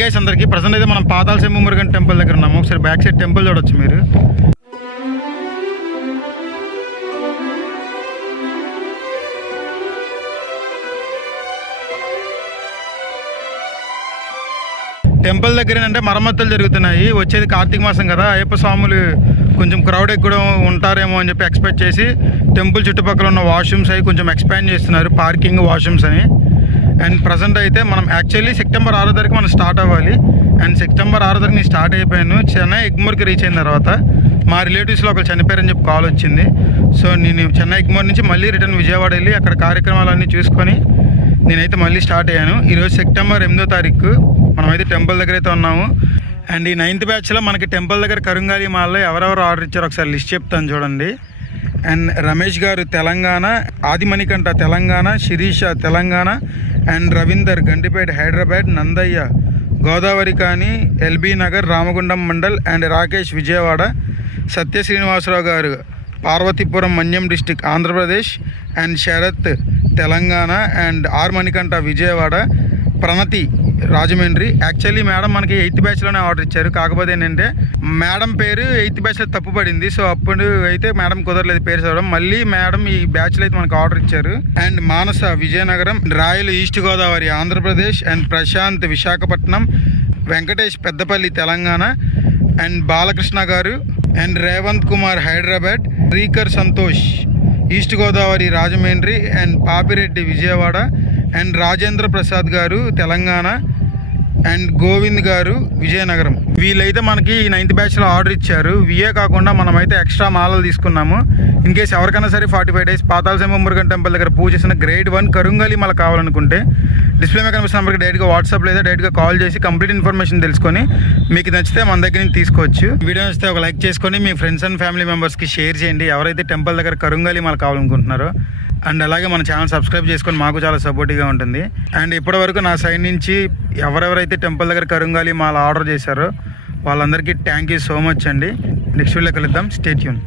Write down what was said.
Guys అందరికి. Present అయితే మనం పాతాలసీమ మురుగన్ టెంపుల్ దగ్గర ఉన్నాము. ఒకసారి బ్యాక్ సైడ్ టెంపుల్ చూడొచ్చు మీరు. టెంపుల్ దగ్గర ఏంటంటే మరమ్మతులు జరుగుతున్నాయి. వచ్చేది కార్తీక మాసం కదా. అయ్యప్ప స్వాములు కొంచెం క్రౌడ్ ఎక్కువ ఉంటారేమో అని చెప్పి ఎక్స్పెక్ట్ చేసి టెంపుల్ చుట్టుపక్కల ఉన్న వాష్రూమ్స్ అవి కొంచెం ఎక్స్పాండ్ చేస్తున్నారు. పార్కింగ్ వాష్రూమ్స్ అని. అండ్ ప్రజెంట్ అయితే మనం యాక్చువల్లీ సెప్టెంబర్ ఆరో తారీఖు మనం స్టార్ట్ అవ్వాలి. అండ్ సెప్టెంబర్ ఆరో తారీఖు నేను స్టార్ట్ అయిపోయాను. చెన్నై ఎగ్మూర్కి రీచ్ అయిన తర్వాత మా రిలేటివ్స్లో ఒకరు చనిపోయారని చెప్పి కాల్ వచ్చింది. సో నేను చెన్నై ఎగ్మూర్ నుంచి మళ్ళీ రిటర్న్ విజయవాడ వెళ్ళి అక్కడ కార్యక్రమాలన్నీ చూసుకొని నేనైతే మళ్ళీ స్టార్ట్ అయ్యాను. ఈరోజు సెప్టెంబర్ ఎనిమిదో తారీఖు మనమైతే టెంపుల్ దగ్గర అయితే ఉన్నాము. అండ్ ఈ నైన్త్ బ్యాచ్లో మనకి టెంపుల్ దగ్గర కరుంగాలి మాల్లో ఎవరెవరు ఆర్డర్ ఇచ్చారో ఒకసారి లిస్ట్ చెప్తాను చూడండి. అండ్ రమేష్ గారు తెలంగాణ ఆదిమణికంఠ తెలంగాణ శిరీష తెలంగాణ అండ్ రవీందర్ గండిపేట హైదరాబాద్ నందయ్య గోదావరి కాని LB Nagar Ramagundam mandal and Rakesh Vijayawada Satya Srinivasa Rao garu Parvathipuram Manyam district Andhra Pradesh and Sharath Telangana and R Manikanta Vijayawada Pranathi Rajahmundry. Actually madam మనకి eighth బ్యాచ్లోనే order ఇచ్చారు. కాకపోతే ఏంటంటే madam పేరు eighth బ్యాచ్లో తప్పు పడింది so అప్పుడు అయితే మేడం కుదరలేదు పేరు చదవడం. మళ్ళీ మేడం ఈ బ్యాచ్లో అయితే మనకు ఆర్డర్ ఇచ్చారు. And Manasa Vizianagaram Rayalu east Godavari Andhra Pradesh and Prashanth Visakhapatnam Venkatesh Peddapalli Telangana and Balakrishna garu and Revanth Kumar Hyderabad Srikar Santosh east Godavari Rajahmundry and Papireddy Vijayawada and Rajendra Prasad garu Telangana and Govind గారు విజయనగరం. వీళ్ళైతే మనకి ninth బ్యాచ్లో order ఇచ్చారు. VA కాకుండా మనమైతే extra మాలలు తీసుకున్నాము. In case ఎవరికైనా సరే forty five days Patala Simha temple దగ్గర పూజ చేసిన గ్రేడ్ వన్ కరుంగలి మళ్ళీ కావాలనుకుంటే డిస్ప్లే మీద కనిపిస్తున్న నెంబర్కి డైరెక్ట్గా వాట్సాప్ లేదా డైరెక్ట్గా కాల్ చేసి కంప్లీట్ ఇన్ఫర్మేషన్ తెలుసుకొని మీకు నచ్చితే మన దగ్గర నుంచి తీసుకోవచ్చు. వీడియో నచ్చితే ఒక లైక్ చేసుకొని మీ ఫ్రెండ్స్ అండ్ ఫ్యామిలీ మెంబర్స్కి షేర్ చేయండి. ఎవరైతే టెంపుల్ దగ్గర కరుంగలి మళ్ళీ కావాలనుకుంటున్నారో అండ్ అలాగే మన ఛానల్ సబ్స్క్రైబ్ చేసుకొని మాకు చాలా సపోర్టివ్గా ఉంటుంది. అండ్ ఇప్పటివరకు నా సైడ్ నుంచి ఎవరెవరైతే టెంపుల్ దగ్గర కరుంగాలి మాల ఆర్డర్ చేశారో వాళ్ళందరికీ థ్యాంక్ యూ సో మచ్ అండి. నెక్స్ట్ వీడియో కలుద్దాం. Stay tuned